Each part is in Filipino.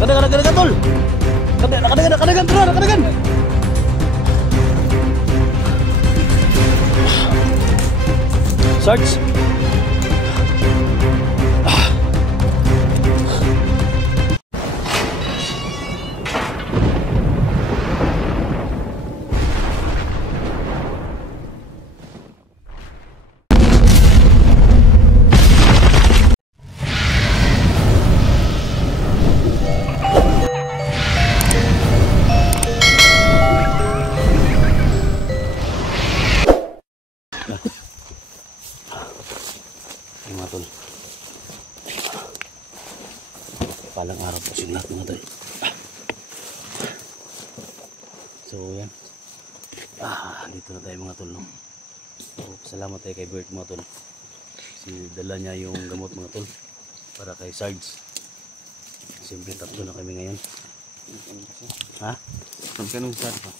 Kadagan tol. Kadagan tol, kadagan. Search. Mga tol, palang araw po siya lahat mga tol. So yan, dito na tayo mga tol, no? So, salamat tayo kay Bert mga tol, kasi dala niya yung gamot mga tol para kay Sarge. Siyempre tatlo na kami ngayon. Ha? Kanong Sarge pa?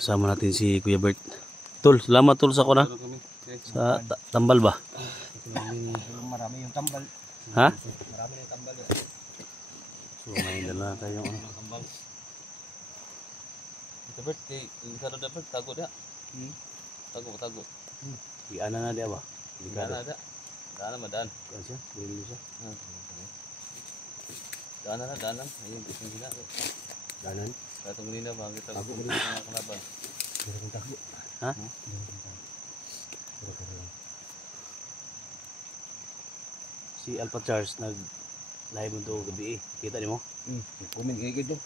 Kasama natin si Kuya Bert. Tol, salamat tol sa ko na. Sa tambal ba? Marami yung tambal. Ha? Marami yung tambal. So may dala tayo Tambal. Ito Bert, kay Saro dapat tago dia. Tago. Iana na dia ba? Daan ada. Daan madaan. Kan siya? Dili siya. Daan. Ayun isang gina. Danan. Katong nina ba kita tago mo mga kalaban. Pero tago. Ha? Si Alpha Charles nag live mo to gabi eh. Kita ni mo? Kumin gigid do.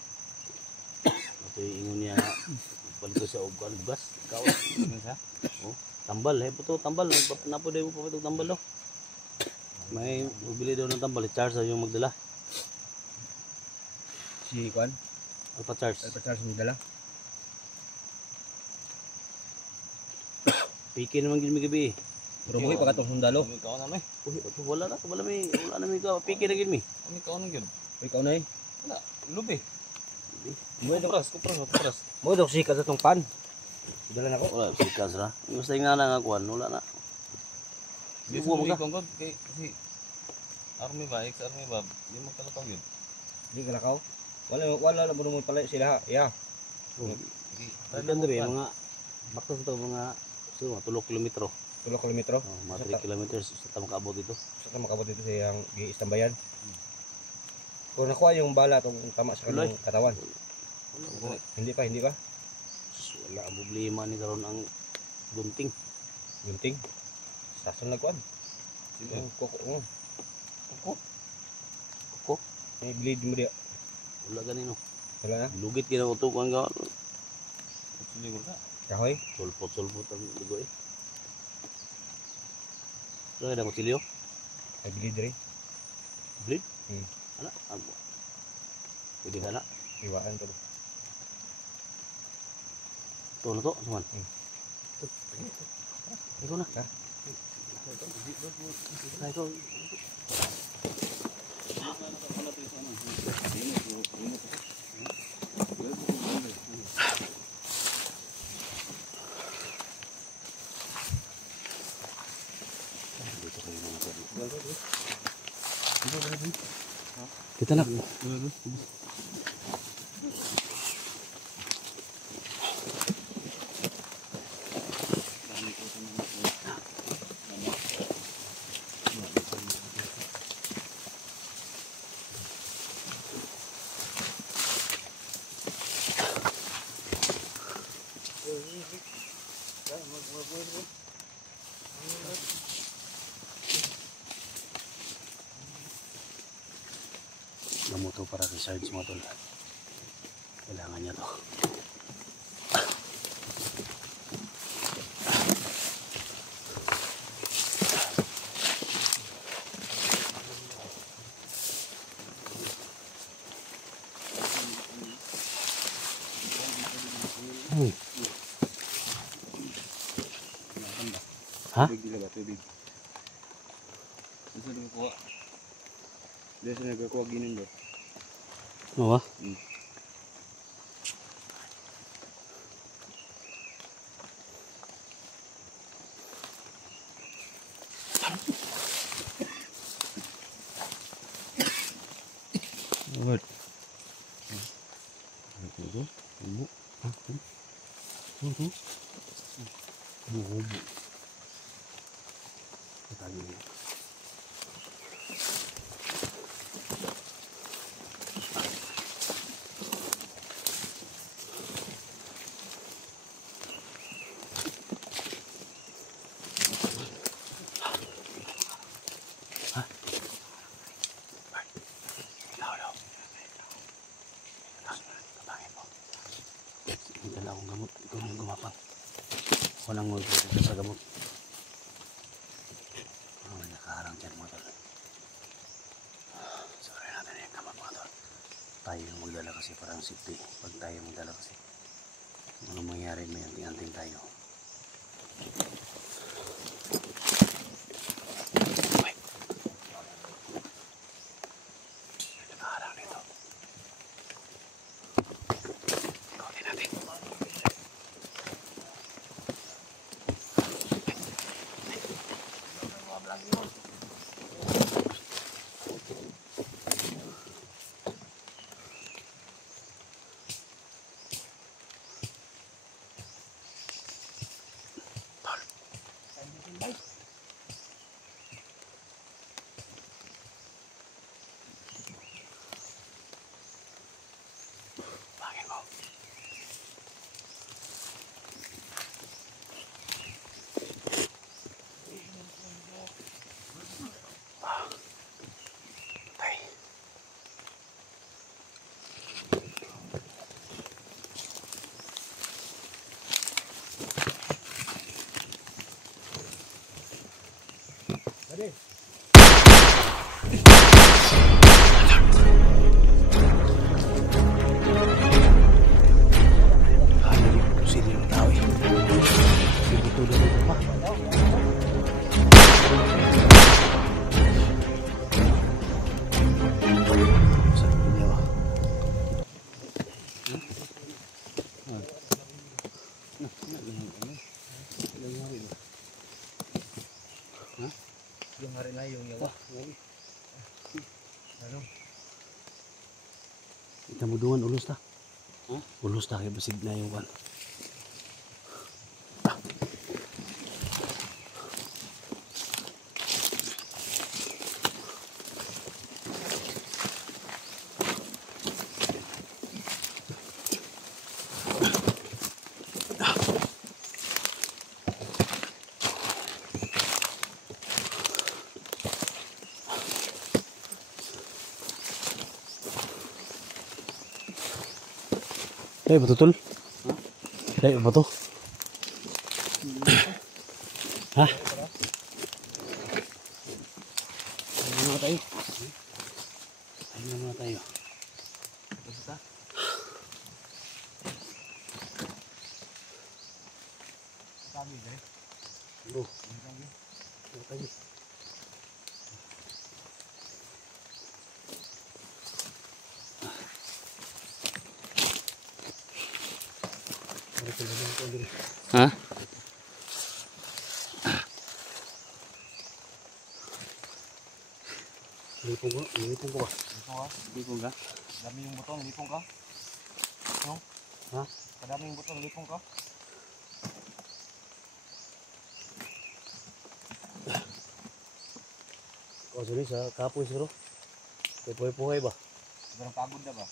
Ito yung ingon niya palito sa ugan bugas. Ikaw. Sa? Oh, tambal. Hay po to tambal. Napo day mo pa itong tambal daw. May bibili daw ng tambal. Charles yung magdala. Si Kwan? Alpha Charles. Alpha Charles mo dala. Piki naman gini gabi eh. Pero mo pa katong sundalo. Ikaw na may. Wala na may ka. Piki na gini. Ikaw na gyud. Ikaw na eh. Wala, lubi. Mo Kupras. Mo daw sikat atong pan. Dala nako. wala sikas ra. Gusto nga na nga kuan, wala na. Di mo kongkod kay si Army ba, ex-army ba, di mo kalakaw yun. Di kalakaw? Wala lang mo pala sila. Yeah. Dito rin mga bakto to mga 3 kilometro. 3 kilometro. Mga 3 kilometers sa tamakaabot dito. Sa makabot dito sa yang giistambayan. Kung nakuha yung bala tong tama sa kanyang katawan. Hindi pa. Wala ang problema ni karon ang gunting. Gunting. Sason na kuan. Yung koko. Koko? May bleed mo dia. Wala ganino. Wala na? Lugit kina utukan ka. Kahoy? Sulpot ang lugo eh. Wala na kutsilyo? May bleed rin. Bleed? Ana? Pwede ka na? Iwaan to. Ito na to, suman. Ikaw na. Ha? Ikaw. Kita nak. Gamot to para kay Sarge mo tol. Kailangan niya to. Ha? Tubig. Susunod ko kuha. Dito sa nagkakuha ginin do. Oo ba? Bird. Ito. Ubo. Ah, ito. Ubo. Patalo niya. Dala akong gamot. Ikaw na yung gumapang. Ako nang magpapagod sa gamot. May nakaharang dyan mga tol. Sorry natin yung gamot mga tol. Tayo yung magdala kasi parang safety. Pag tayo magdala kasi ano mangyari, may anting-anting tayo. Uy. May nakaharang dito. Ikutin natin. Bakit mo? Tay. Tadi. Sini yung tao eh. Sini tuloy dito pa. Saan po niya ba? Yung hari na yung yawa. Ano? Kita mo dungan ulos ta. Ulos ta kay basig na yung kan. Ay, bato tol? Ay, bato? Ha? Ayun na mga tayo. Ayun na mga tayo. Basta. Kami deh. Bro, Kami. mga tayo. Ha? Lipong ko ba? Lipong ka. Lipong ka? Dami yung buton, lipong ka. No? Ha? Kadami yung buton, lipong ka. O, sorry, sa kapoy siguro. Kaya puhay-puhay ba? Sobrang pagod na ba?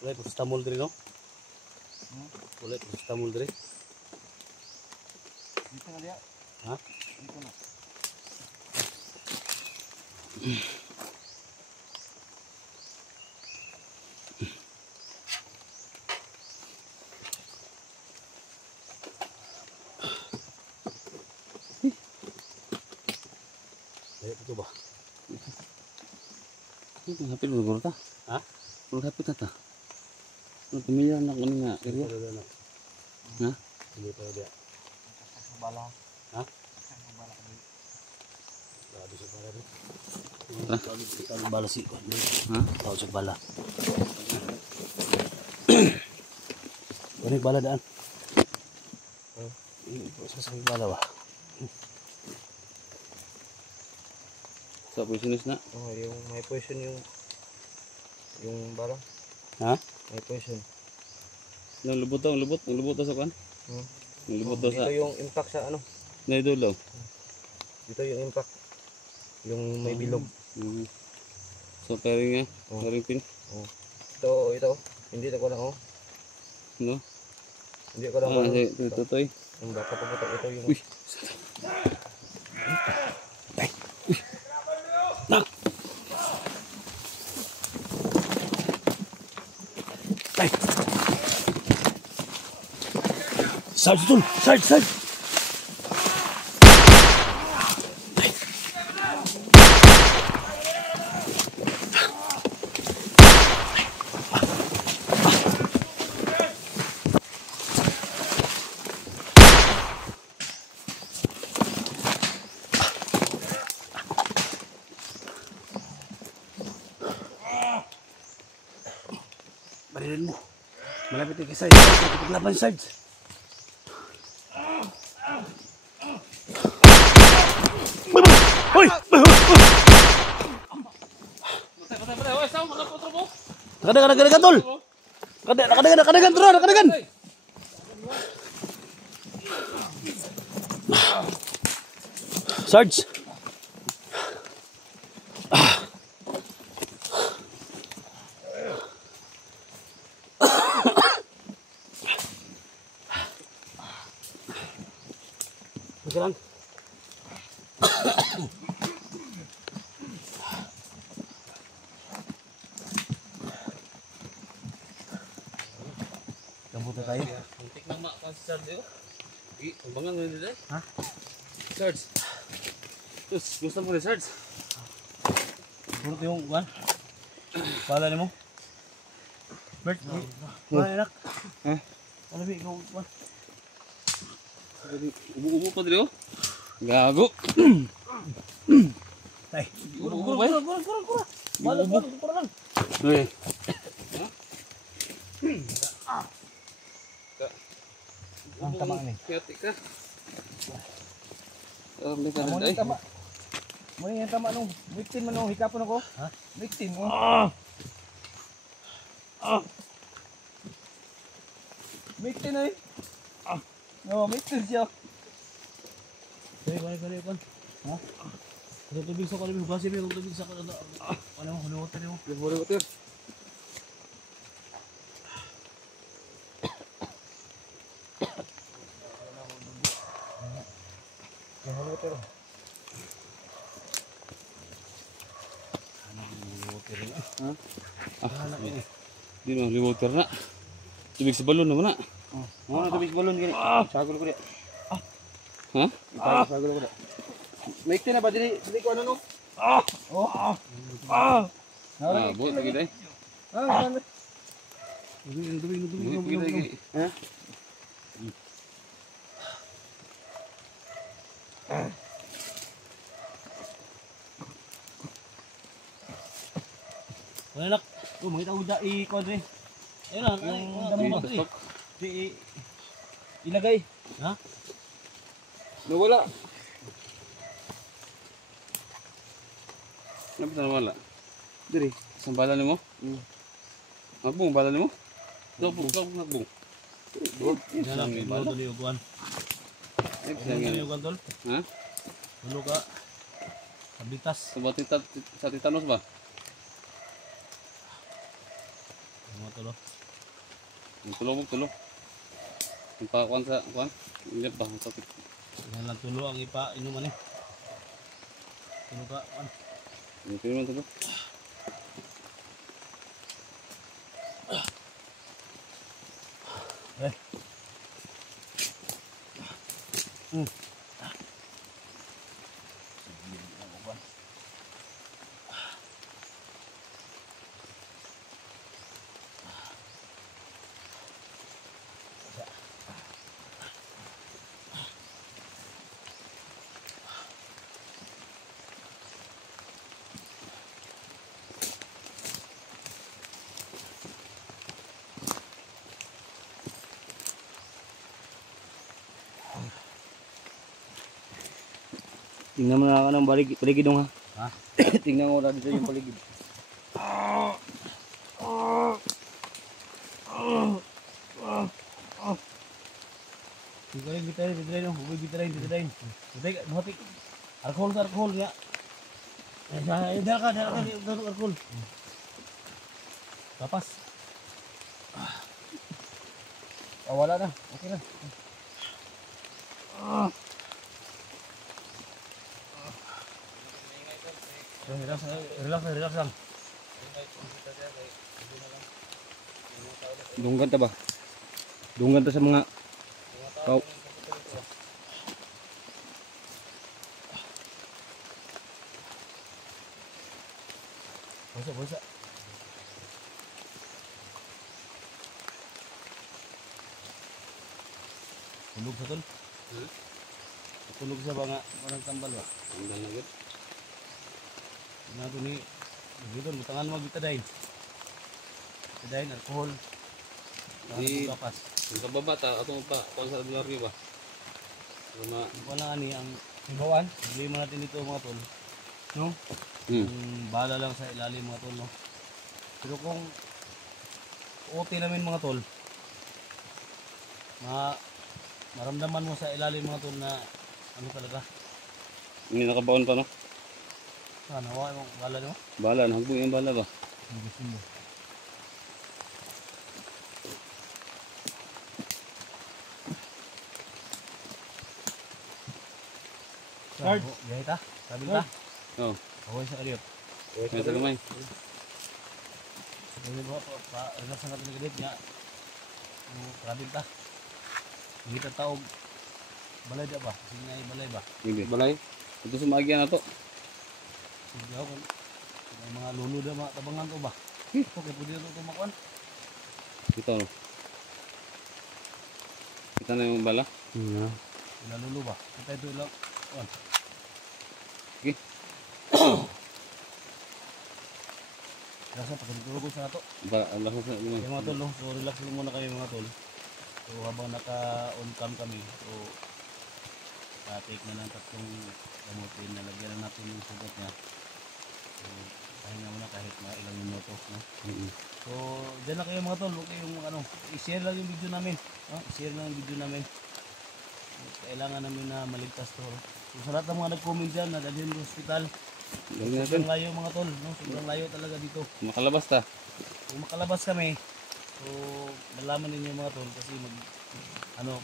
Wala, prostamol diri, no? Hmm? Wala, prostamol diri. Dito na dia. Ha? Dito na. Dahil ito ba? Hapit mo guru ta? Ha? Guru hapit ta ta. Ano pamilya na kami nga Hindi area? pa rin, Ha? Hindi pa rin. Sa bala. Ha? Sa bala ka dito. Grabe siya pala rin. Tawag sa bala si Kwan. Ha? Tawag sa bala. Kunik bala daan. Sasakit bala ba? Sa poisonous na. Oh, yung may poison yung bala. Ha? May poison. Nang lubot daw, lubot sa kan. Hmm. Nang lubot Oh, daw dito sa yung impact sa ano. naidulaw. Dito yung impact. Yung may bilog. Mm. So pairing nga, Oh. pairing pin, Ito. Hindi ko lang oh. no? Hindi ko lang Ah, si Totoy. Yung baka paputok ito yung... Uy. Nak. Ay. Sarge tol, Sarge. Balirin mo. Malapit kay Sarge. Paglaban Sarge. Hoy! Nakadagan tol. Nakadagan tol, nakadagan. Sarge. Lang. Kamuto tayo. Muntik na makan si Sarge oh. Pambangan mo nila eh. Ha? Sarge. Gusto mo ni Sarge? Puro yung kuan. Pala nimo. Bert, kuan anak. Ha? Ano bi ikaw kuan? Ubo-ubo pa dito. Gago. Tay. Ubo-ubo ba? Kura. Bala kura lang. Oy. Ang tama ni. Kiyati ka. May ka Mo na ni tama. Mo ni tama nung victim man nung hikapon ako. Ha? Victim mo. Victim ay. No, victim siya. Balik. Ha? Kalau tubig sa kanila, basi may tubig sa kanila. Ano mo, hulutan mo. Hulutan. Di na liwater na. Tubig sa balon naman na. Mo na tubig balon gini. Sagol ko di. Ha? Sagol ko di. Make na ba dili ko ano no? Buat lagi dai. Tubig lagi. Ha? Wala nak. Makita ko da i-kon rin. Ayun lang, yung damo mo. Ilagay. Ha? Nawala. Ano ba wala? Diri, isang bala nimo? Magbong bala nimo? Magbong. Yan lang, bala ni uguan. Ni uguan tol? Ha? Ulo ka. Kabitas. Sa titanos ba? Mga tulo. Tulo. Yung pakuan sa kuan. Ingat ba? Sakit. Yan lang tulo ang ipa inuman eh. Tulo ka kuan. Yung tulo tulo. Tingnan mo na ako ng baligid dong ha. Ha? Tingnan mo na dito yung paligid. Bigay bitayin, bitayin dong, bitayin, bitayin. Bitayin, buhati. Alkohol ka, alkohol ya. Dala ka, alkohol. Kapas. Oh, wala na. Okay na. Relax, relax, relax lang. Dunggan ta ba? Dunggan ta sa mga kau. Busa, busa. Tulog sa tol. Tulog sa mga parang tambal ba? Tanggal na gud. Nato ni dito mutangan mo bitadain. Bitadain alcohol. Di- Kapas. Yung kababata atong pa pang sa laryo ba. Wala. Wala ani ang hibawan. Problema natin dito mga tol. No? Hmm. Bahala lang sa ilalim mga tol, no? Pero kung OT namin mga tol, maramdaman mo sa ilalim mga tol na ano talaga. Hindi nakabaon pa no. Sana wala mo bala mo. Bala, nagbong yung bala ba? Ang gusto mo. Start. Biyahe ta. Sabi ta. Oo. Away sa kaliyot. May sa gamay. Sabi mo relax na natin kaliyot nga. Sabi ta. Hindi ta taog. Balay da ba? Singay balay ba? Sige. Balay. Ito sumagyan na to. Sige ako. May mga lulu da mga tabangan to ba? Okay, pwede na ito tumakuan. Ito no. Kita na yung bala. Yeah. Wala lulu ba? Kita ito lang. Kuan. Sige. Kaya pagkatulog ko sa nato. Bala ko sa gamay. Kaya mga tol, no? So relax lang muna kayo mga tol. So habang naka-on cam kami, so take na lang tatlong gamutin na lagyan na natin yung sugat niya. So pahinga muna kahit mga ilang minuto. No? So dyan na kayo mga tol, okay yung ano, i-share lang yung video namin. No? I-share lang yung video namin. Kailangan namin na maligtas to. So sa lahat ng mga nag-comment dyan na dalhin sa hospital, Gawin natin. sobrang layo mga tol, no? Sobrang layo talaga dito. Makalabas ta. Kung makalabas kami, so nalaman ninyo mga tol kasi ano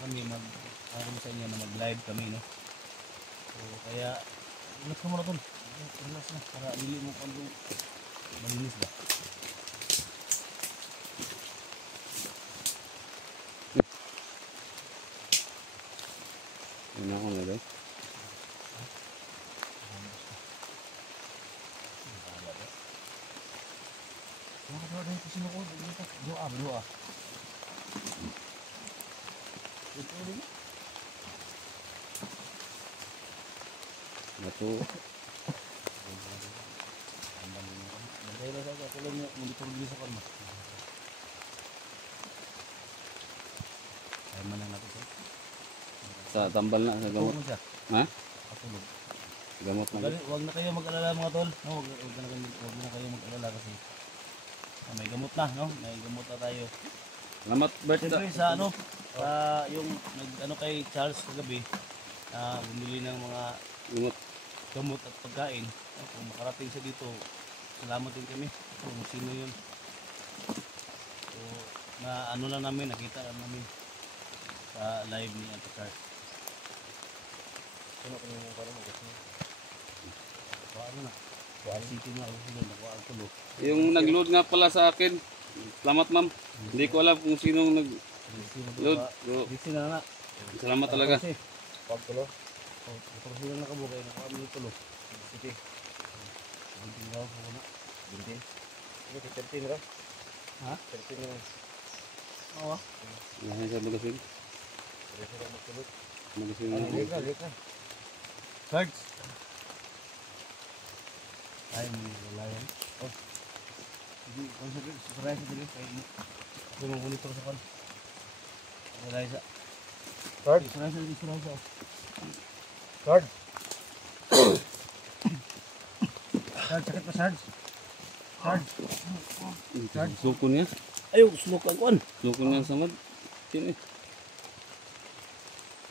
sa inyo na mag-live kami, no? So kaya relax ka muna tol. Relax na para dili mo kung malinis ba. Ano ako na daw. Doa dahil kasi ako dito. Doa. Ito din. Nato. Nagay na sa ako lang mo dito rin sa kanmo. Ay man lang natin to. Sa tambal na sa gamot. Mo siya. Ha? Patulog. Gamot na. Wag na kayo mag-alala mga tol. No, wag na kayo mag-alala kasi may gamot na, no? May gamot na tayo. Salamat Bert. Siyempre sa ano, yung nag-ano kay Charles kagabi, bumili ng mga Gamot. gamot at pagkain. Kung makarating siya dito, salamat din kami. Kung sino yun. So, na ano lang namin, nakita lang namin sa live ni Ate Charles. Sino ko yung parang kasi ano na. City na ako sila, nakuha ang tulo. Yung nag-load nga pala sa akin. Salamat ma'am. Hindi ko alam kung sinong nag-load. Pero Dito na na. salamat talaga. Pagtulo. Oh, ito sila nakabukay, nakuha mo yung tulo. Sige. Bunting daw ko na. Bunting. Sige, 13 ra. Ha? 13 na. Oo. Ngayon sa magasin. Pwede sila magtulog. Magasin Ano, na. lihat ka. Cards. Ay, may wala yan. Oh. Hindi, kung surprise sa dili, kaya ito mong monitor sa kan. Wala isa. Card? Surprise. Card. Sarge, sakit pa, Sarge. Sarge. Suko niya. Ayaw, sulok ang kuan. Suko niya sa mad. Sino eh?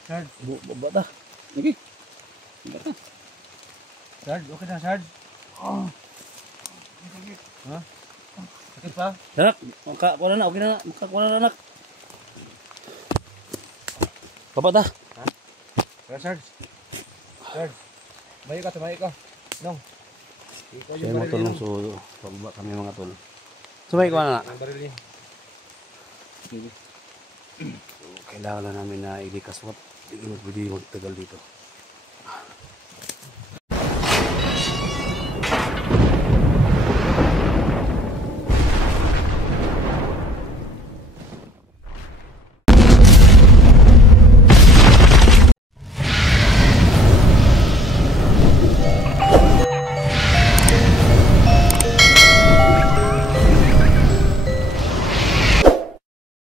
Sarge. Bata. Okay. Bata. Sarge, okay na, Sarge. Ha? Sakit pa? Anak, makakuha na, okay na, makakuha na anak. Kapata. Kaya, Sarge. Sarge. Tumayo ka, tumayo ka. Nong. Ikaw Siya yung mga baril tol, niya, no? So, pababa kami mga tol. Sumay ko na. Ang baril niya. So, kailangan na namin na ilikas wat. Hindi pwede magtagal dito.